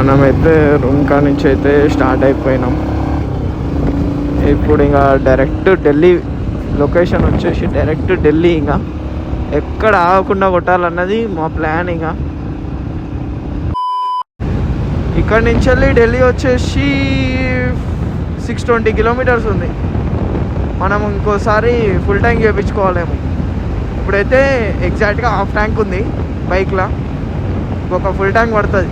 మనమైతే రూమ్ కా నుంచి అయితే స్టార్ట్ అయిపోయినాం. ఇప్పుడు ఇంకా డైరెక్ట్ ఢిల్లీ లొకేషన్ వచ్చేసి డైరెక్ట్ ఢిల్లీ. ఇంకా ఎక్కడ ఆగకుండా కొట్టాలన్నది మా ప్లాన్. ఇంకా ఇక్కడ నుంచి వెళ్ళి ఢిల్లీ వచ్చేసి 620 కిలోమీటర్స్ ఉంది. మనం ఇంకోసారి ఫుల్ ట్యాంక్ చేయించుకోవాలేమో. ఇప్పుడైతే ఎగ్జాక్ట్గా హాఫ్ ట్యాంక్ ఉంది బైక్లో. ఒక ఫుల్ ట్యాంక్ పడుతుంది.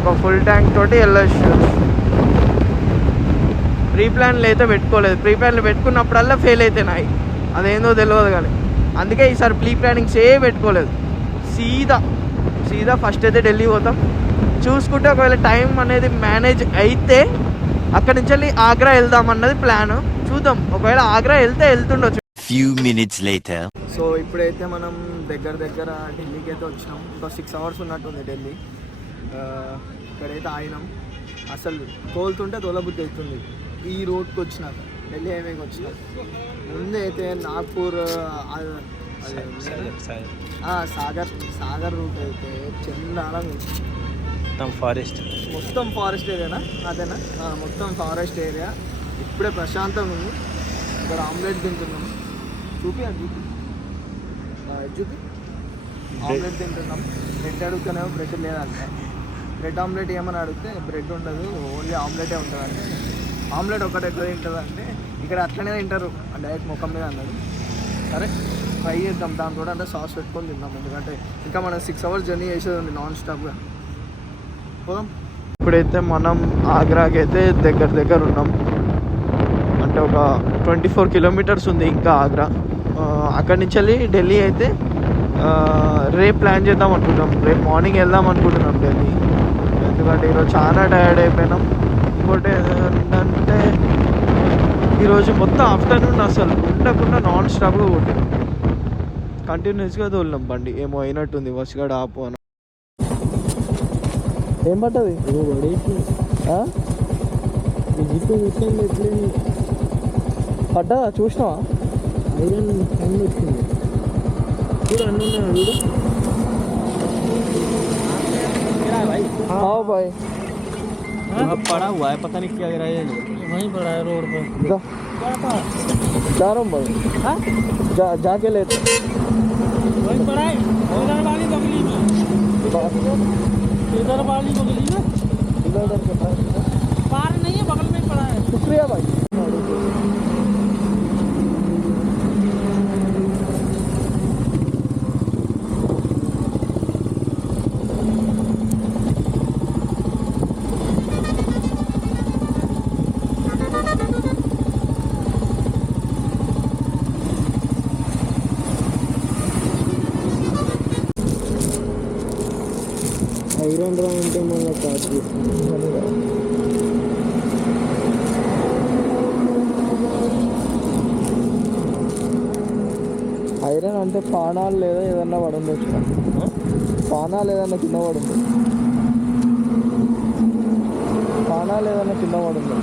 ఒక ఫుల్ ట్యాంక్ తోటి వెళ్ళచ్చు. ప్రీ ప్లాన్లు అయితే పెట్టుకోలేదు. ప్రీ ప్లాన్లు పెట్టుకున్నప్పుడల్లా ఫెయిల్ అవుతున్నాయి. అదేందో తెలియదు కానీ అందుకే ఈసారి ప్రీ ప్లానింగ్స్ ఏ పెట్టుకోలేదు. సీదా ఫస్ట్ అయితే ఢిల్లీ పోతాం. చూసుకుంటే ఒకవేళ టైం అనేది మేనేజ్ అయితే అక్కడి నుంచి వెళ్ళి ఆగ్రా వెళ్దాం అన్నది ప్లాన్. చూద్దాం, ఒకవేళ ఆగ్రా వెళ్తుండొచ్చు. Few minutes later. సో ఇప్పుడైతే మనం దగ్గర ఢిల్లీకి అయితే వచ్చినాం. ఇంకా 6 అవర్స్ ఉన్నట్టుంది ఢిల్లీ. ఇక్కడైతే ఆగినాం. అసలు కోలుతుంటే తోలబుద్ధి అవుతుంది ఈ రోడ్కి వచ్చినాక. ఢిల్లీ హైవేకి వచ్చినాం. ముందే అయితే నాగ్పూర్ సాగర్ రూట్ అయితే చండాలంగా మొత్తం ఫారెస్ట్ ఏరియానా? అదేనా? మొత్తం ఫారెస్ట్ ఏరియా. ఇప్పుడే ప్రశాంతంగా ఉంది. ఇక్కడ ఆమ్లెట్ తింటున్నాం. చూపి ఆమ్లెట్ తింటున్నాం. బ్రెడ్ అడుగుతానేమో బ్రెడ్ లేదంటే. బ్రెడ్ ఆమ్లెట్ ఏమని అడిగితే బ్రెడ్ ఉండదు, ఓన్లీ ఆమ్లెటే ఉంటుంది అంటే. ఆమ్లెట్ ఒకటి ఎట్లా తింటుంది అంటే ఇక్కడ అట్లనే తింటారు డైరెక్ట్ ముఖం మీద అన్నది. సరే ట్రై చేద్దాం. దాంతో అంటే సాస్ పెట్టుకొని తిందాం. ఎందుకంటే ఇంకా మనం 6 అవర్స్ జర్నీ చేసేది ఉంది నాన్ స్టాప్గా. పోదాం. ఇప్పుడైతే మనం ఆగ్రాకి అయితే దగ్గర ఉన్నాం. అంటే ఒక 24 కిలోమీటర్స్ ఉంది ఇంకా ఆగ్రా. అక్కడి నుంచి వెళ్ళి ఢిల్లీ అయితే రేపు ప్లాన్ చేద్దాం అనుకుంటున్నాం. రేపు మార్నింగ్ వెళ్దాం అనుకుంటున్నాం ఢిల్లీ. ఎందుకంటే ఈరోజు చాలా టైర్డ్ అయిపోయినాం. ఇంకోటి ఏంటంటే ఈరోజు మొత్తం ఆఫ్టర్నూన్ అసలు ఉండకుండా నాన్ స్టాప్గా కొట్టినాం. కంటిన్యూస్గా తోలినాం బండి. ఏమో అయినట్టుంది. వసిగాడు ఆపు అని. ఏం పట్టది పడ్డా? చూసినావా? ఐరన్ సౌండ్ వచ్చింది చూడు. అన్న చూడు. हाँ भाई पड़ा हुआ है, पता नहीं क्या गिरा है। वहीं पड़ा है रोड पे। जा रहा हूँ भाई. जाके लेते वहीं पड़ा है उधर वाली बगली में. इधर वाली बगली में इधर पार नहीं है, बगल में पड़ा है. शुक्रिया भाई. ఐరన్ రా అంటే మళ్ళీ కాదు. ఐరన్ అంటే పానాలు లేదా ఏదన్నా పడుంది. వచ్చిన పానాలు ఏదన్నా కింద పడుంది. పానాలు ఏదన్నా కింద పడుంది.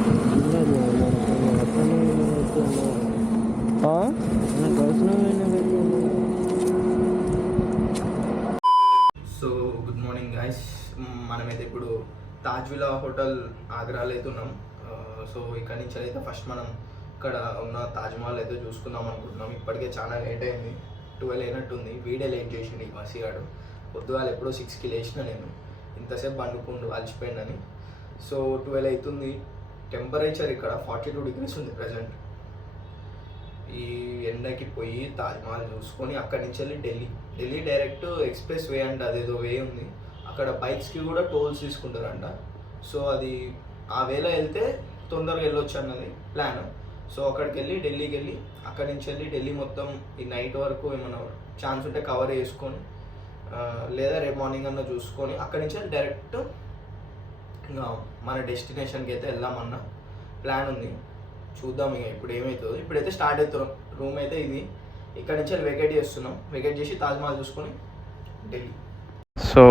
So good morning guys. మనమైతే ఇప్పుడు తాజ్ విలా హోటల్ ఆగ్రాలో అయితే ఉన్నాం. సో ఇక్కడ నుంచి అయితే ఫస్ట్ మనం ఇక్కడ ఉన్న తాజ్మహల్ అయితే చూసుకుందాం అనుకుంటున్నాం. ఇప్పటికే చాలా లేట్ అయింది. 12 అయినట్టుంది. వీడే లేట్ చేసిండు ఈ మసిగాడు. పొద్దుగాల ఎప్పుడో 6కి లేచిన నేను. ఇంతసేపు పండుకుండు అలసిపోయిందని. సో 12 అవుతుంది. టెంపరేచర్ ఇక్కడ 42 degrees ఉంది ప్రజెంట్. ఈ ఎండకి పోయి తాజ్మహల్ చూసుకొని అక్కడి నుంచి వెళ్ళి ఢిల్లీ డైరెక్ట్ ఎక్స్ప్రెస్ వే అంట. అదేదో వే ఉంది అక్కడ. బైక్స్కి కూడా టోల్స్ తీసుకుంటారంట. సో అది ఆ వేలో వెళ్తే తొందరగా వెళ్ళొచ్చు అన్నది ప్లాన్. సో అక్కడికి వెళ్ళి ఢిల్లీకి వెళ్ళి అక్కడి నుంచి వెళ్ళి ఢిల్లీ మొత్తం ఈ నైట్ వరకు ఏమైనా ఛాన్స్ ఉంటే కవర్ చేసుకొని లేదా రేపు మార్నింగ్ అన్న చూసుకొని అక్కడి నుంచి వెళ్ళి డైరెక్ట్ ఇంకా మన డెస్టినేషన్కి అయితే వెళ్దామన్న ప్లాన్ ఉంది. చూద్దాం ఇక ఇప్పుడు ఏమవుతుందో. ఇప్పుడైతే స్టార్ట్ అవుతున్నాం. రూమ్ అయితే ఇది. ఇక్కడ నుంచి వెకేట్ చేస్తున్నాం. వెకేట్ చేసి తాజ్మహల్ చూసుకొని ఢిల్లీ. సో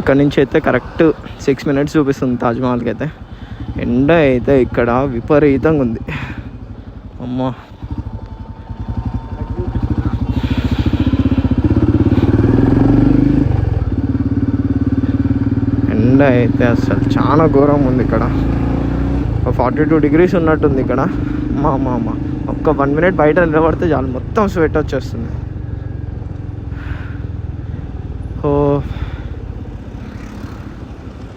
ఇక్కడ నుంచి అయితే కరెక్ట్ 6 minutes చూపిస్తుంది తాజ్మహల్కి అయితే. ఎండ అయితే ఇక్కడ విపరీతంగా ఉంది. అమ్మా అయితే అసలు చాలా ఘోరం ఉంది ఇక్కడ. 42 degrees ఉన్నట్టుంది ఇక్కడ. మా ఒక్క 1 minute బయట నిలబడితే చాలు మొత్తం స్వెట్ వచ్చేస్తుంది. ఓ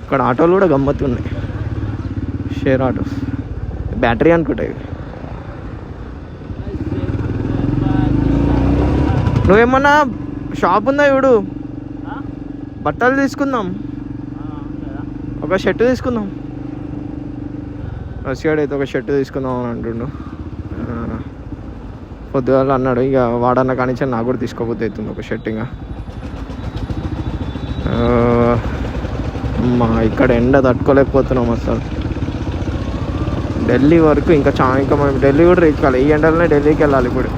ఇక్కడ ఆటోలు కూడా గమ్మత్తు ఉన్నాయి, షేర్ ఆటోస్, బ్యాటరీ అనుకుంటా ఇవి. నువ్వేమన్నా షాప్ ఉందా చూడు, బట్టలు తీసుకుందాం, ఒక షర్ట్ తీసుకుందాం. రసిగాడు అయితే ఒక షర్ట్ తీసుకుందాం అని అంటుండు. పొద్దుగాల అన్నాడు, ఇక వాడన్న కానీ నాకు కూడా తీసుకోబోద్ది అవుతుంది ఒక షర్ట్. ఇంకా అమ్మా ఇక్కడ ఎండ తట్టుకోలేకపోతున్నాం అసలు. ఢిల్లీ వరకు ఇంకా మనం ఢిల్లీ కూడా రీచ్ కావాలి. ఈ ఎండలనే ఢిల్లీకి వెళ్ళాలి ఇప్పుడు,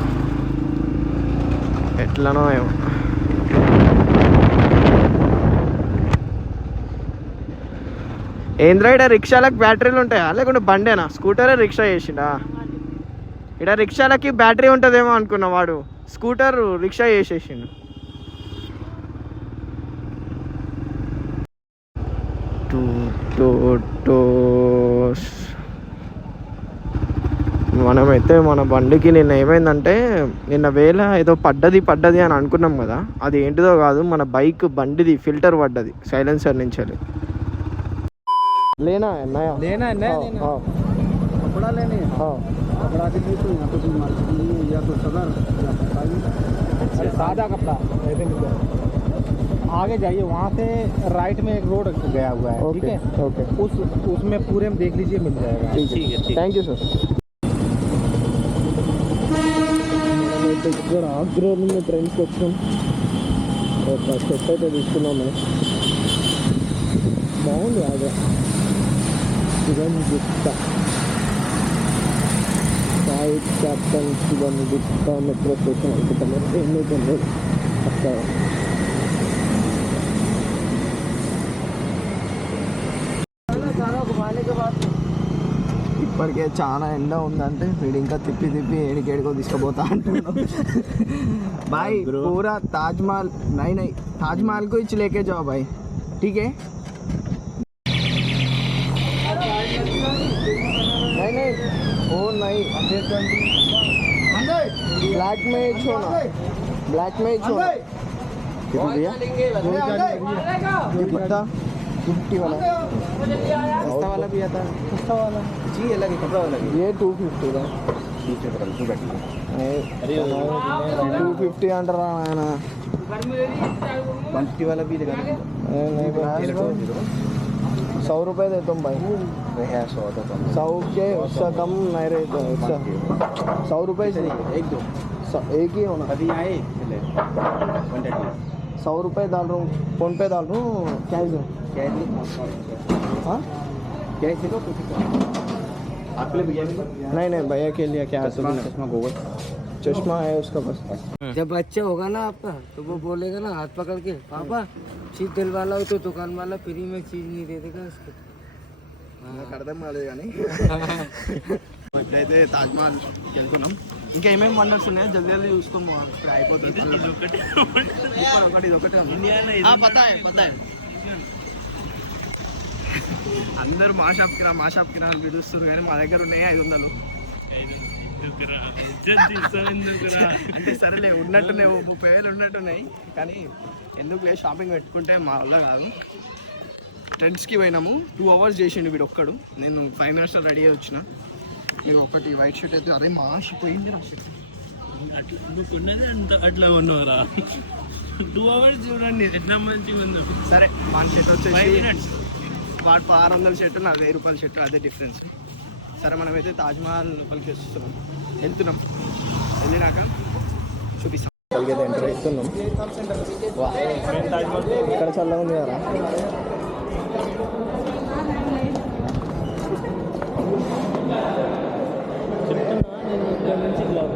ఎట్లనో ఏమో. ఏంద్రా ఇక్కడ రిక్షాలకు బ్యాటరీలు ఉంటాయా లేకుంటే బండేనా? స్కూటరే రిక్షా చేసిండా? ఇక్కడ రిక్షాలకి బ్యాటరీ ఉంటుందేమో అనుకున్నా, వాడు స్కూటర్ రిక్షా చేసేసిండు. మనమైతే మన బండికి నిన్న ఏమైందంటే, నిన్న వేళ ఏదో పడ్డది అని అనుకున్నాం కదా, అది ఏంటిదో కాదు, మన బండిది ఫిల్టర్ పడ్డది సైలెన్సర్ నుంచి. लेना है नया, लेना है नया, कपड़ा लेने हैं। हाँ कपड़ा के लिए तो यहाँ पे कोई मार्केट नहीं है, या तो सदर या अरे सादा कपड़ा ऐसे मिल जाए। आगे जाइए, वहाँ से राइट में एक रोड गया हुआ है, ठीक है? ओके, उसमें पूरे में देख लीजिए, मिल जाएगा। ठीक है, थैंक यू सर. ఇక్కడ ఆగ్రోల్ ఉన్న ట్రైన్స్కి వచ్చాం. ఒక షర్ట్ అయితే తీసుకున్నాము, బాగుంది. Agra Shivan Gupta, Sai captain Shivan Gupta metro station అనుకుంటాము. ఎన్నైతే అక్కడ ఇప్పటికే చాలా ఎండ ఉందంటే వీడు ఇంకా తిప్పి ఏడికేడికో తీసుకుపోతా అంటున్నాడు. भाई पूरा ताजमहल नहीं ताजमहल को ही लेके जाओ भाई, ठीक है? नहीं वो नहीं, ब्लैक में ही छोड़ना, ब्लैक में ही छोड़ना. कितना दिया? कितना? 50 वाला, सस्ता वाला भी आता है, सस्ता वाला जी अलग है, कपड़ा वाला ये 250 का. 250 अंडर है ना, 150 वाला भी दिखा. नहीं 100 रुपये देता हूँ भाई. 100 के उससे कम नहीं रहता, 100 रुपये से एक ही होना. अभी आए 100 रुपये डाल रहा हूँ, फ़ोन पे डाल रहा हूँ, कैश दो. हाँ कैश दो आप ले भैया? नहीं भैया के लिए क्या? चश्मा गोबर चश्मा है उसका बस. जब बच्चा होगा ना आपका तो वो बोलेगा ना हाथ पकड़ के, पापा चीज दिल वाला हो तो दुकान वाला फ्री में चीज नहीं दे देगा उसको. నాకు అర్థం కాలేదు కానీ ఇప్పుడైతే తాజ్మహల్కి వెళ్తున్నాం. ఇంకా ఏమేమి వండర్స్ ఉన్నాయో జల్దీ చూసుకోము, అయిపోతుంది. ఇదొకటి పతాయ్ అందరూ మా షాప్కి రా అని పిలుస్తారు, కానీ మా దగ్గర ఉన్నాయి 500. అంటే సరేలే, ఉన్నట్టున్నాయి 30,000 ఉన్నట్టున్నాయి, కానీ ఎందుకు లేదు, షాపింగ్ పెట్టుకుంటే మా వల్ల కాదు. ట్రెండ్స్కి పోయినాము, 2 hours చేసిండు వీడు ఒక్కడు. నేను 5 minutes రెడీ అయ్యి వచ్చిన. మీకు ఒకటి వైట్ షర్ట్ అయితే అదే మాసిపోయింది నా షర్ట్. అట్లా ఉన్నవరా 2 hours చూడండి ఎట్లా మంచిగా ఉందో. సరే మన షర్ట్ వచ్చేసి వాడు 600 షర్ట్, నా 1000 రూపాయల షర్ట్, అదే డిఫరెన్స్. సరే మనమైతే తాజ్మహల్ లోపలికి వెళ్తున్నాం. వెళ్ళినాక చూపిస్తాం. కలిగేది ఎంటర్ అవుతున్నాం. ఇక్కడ చల్లగా ఉంది కదా.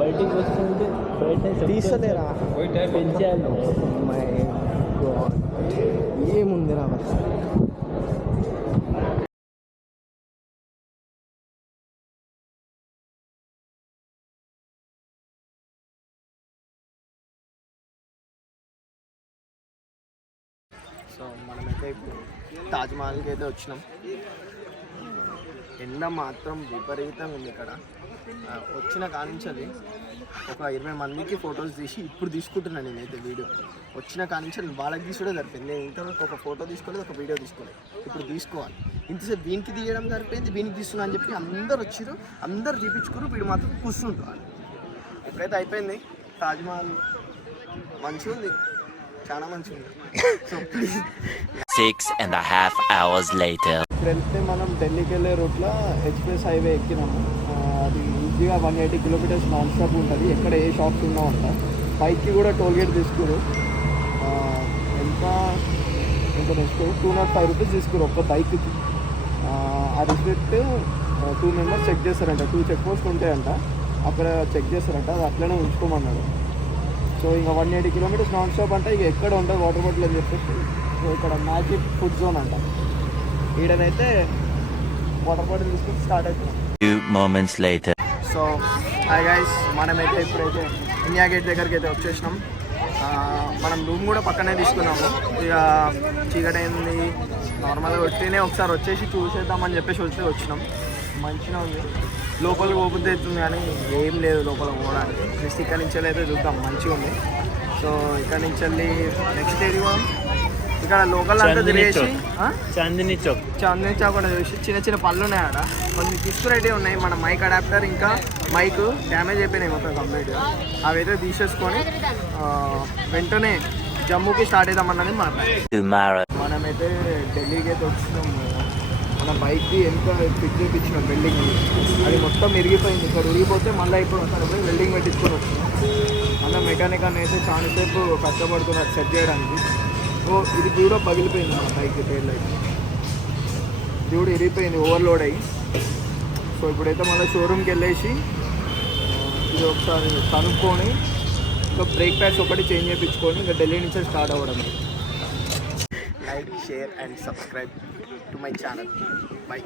బయటికి వస్తుంటే తీస్తలేరా, పెంచాలి. ఏముందిరా సో మనమైతే ఇప్పుడు తాజ్మహల్కి అయితే వచ్చినాం. ఎండ మాత్రం విపరీతంగా ఉంది ఇక్కడ. వచ్చిన కానించాలి ఒక 20 మందికి ఫొటోస్ తీసి ఇప్పుడు తీసుకుంటున్నాను నేనైతే వీడియో. వచ్చిన కానించాలి వాళ్ళకి తీసుకుంటే సరిపోయింది. నేను ఇంతవరకు ఒక ఫోటో తీసుకోలేదు, ఒక వీడియో తీసుకోలేదు. ఇప్పుడు తీసుకోవాలి. ఇంతసేపు వీనికి తీయడం సరిపోయింది, వీనికి తీస్తున్నా అని చెప్పి అందరు వచ్చారు, అందరు చూపించుకున్నారు. వీడు మాత్రం కూర్చుంటారు. ఇప్పుడైతే అయిపోయింది. తాజ్మహల్ మంచిగా ఉంది, చాలా మంచిగా ఉంది. So please 6.5 hours later. ఇప్పుడు వెళ్తే మనం ఢిల్లీకి వెళ్ళే రూట్లో ఎక్స్ప్రెస్ హైవే ఎక్కినాము. అది ఈజీగా 180 కిలోమీటర్స్ నాన్ స్టాప్ ఉంటుంది. ఎక్కడ ఏ షాప్స్ ఉన్నా ఉంటా. బైక్కి కూడా టోల్ గేట్ తీసుకురు. ఎంత తీసుకోరు, 205 రూపీస్ తీసుకురు ఒక్క బైక్కి. ఆ రిసిప్ట్ 2 మెంబర్స్ చెక్ చేస్తారంట. 2 చెక్ పోస్ట్ ఉంటాయంట, అక్కడ చెక్ చేస్తారంట. అది అట్లనే ఉంచుకోమన్నాడు. సో ఇంకా 180 కిలోమీటర్స్ నాన్ స్టాప్ అంటే ఇక ఎక్కడ ఉంటుంది వాటర్ బాటిల్ అని చెప్పేసి. సో ఇక్కడ మ్యాజిక్ ఫుడ్ జోన్ అంట. ఈడనైతే వాటర్ బాటిల్ తీసుకుని స్టార్ట్ అవుతున్నాం. 2 moments later. So hi guys, మనమైతే ఇప్పుడైతే ఇండియా గేట్ దగ్గరికి అయితే వచ్చేసినాం. మనం రూమ్ కూడా పక్కనే తీసుకున్నాము. ఇక చీకటి అయింది, నార్మల్గా వచ్చినే ఒకసారి వచ్చేసి చూసేద్దామని చెప్పేసి వచ్చినాం. మంచిగా ఉంది. లోపలికి ఓపెన్ అవుతుంది కానీ ఏం లేదు లోపల పోవడానికి. జస్ట్ ఇక్కడ నుంచి అయితే చూద్దాం, మంచిగా ఉంది. సో ఇక్కడ నుంచి వెళ్ళి నెక్స్ట్ ఏరియా ఇక్కడ లోకల్ అంతా తిరిగేసి चांदनी चौक కూడా చూసి చిన్న చిన్న పళ్ళు ఉన్నాయి ఆడ. కొన్ని తీసుకునేవి ఉన్నాయి. మన మైక్ అడాప్టర్ ఇంకా మైక్ డ్యామేజ్ అయిపోయినాయి మొత్తం కంప్లీట్గా. అవైతే తీసేసుకొని వెంటనే జమ్మూకి స్టార్ట్ అవుదామన్నది Tomorrow. మనమైతే ఢిల్లీకి అయితే వచ్చినాము. మన బైక్కి ఎంత ఫిట్ చేయించినాం వెల్డింగ్. అది మొత్తం విరిగిపోయింది. ఇక్కడ విరిగిపోతే మళ్ళీ ఇప్పుడు ఒకసారి పోయి వెల్డింగ్ పెట్టించుకొని వచ్చినాం. మళ్ళీ మెకానిక్ అని అయితే చాలాసేపు కష్టపడుతున్నారు సెట్ చేయడానికి. సో ఇది కూడా పగిలిపోయింది మన బైక్ టైర్ లైట్. ఇది కూడా ఇరిగిపోయింది ఓవర్లోడ్ అయ్యి. సో ఇప్పుడైతే మళ్ళీ షోరూమ్కి వెళ్ళేసి ఇది ఒకసారి కనుక్కొని ఇంకా బ్రేక్ ప్యాడ్స్ ఒకటి చేంజ్ చేయించుకొని ఇంకా ఢిల్లీ నుంచి స్టార్ట్ అవ్వడం. Like, share and subscribe to my channel. By.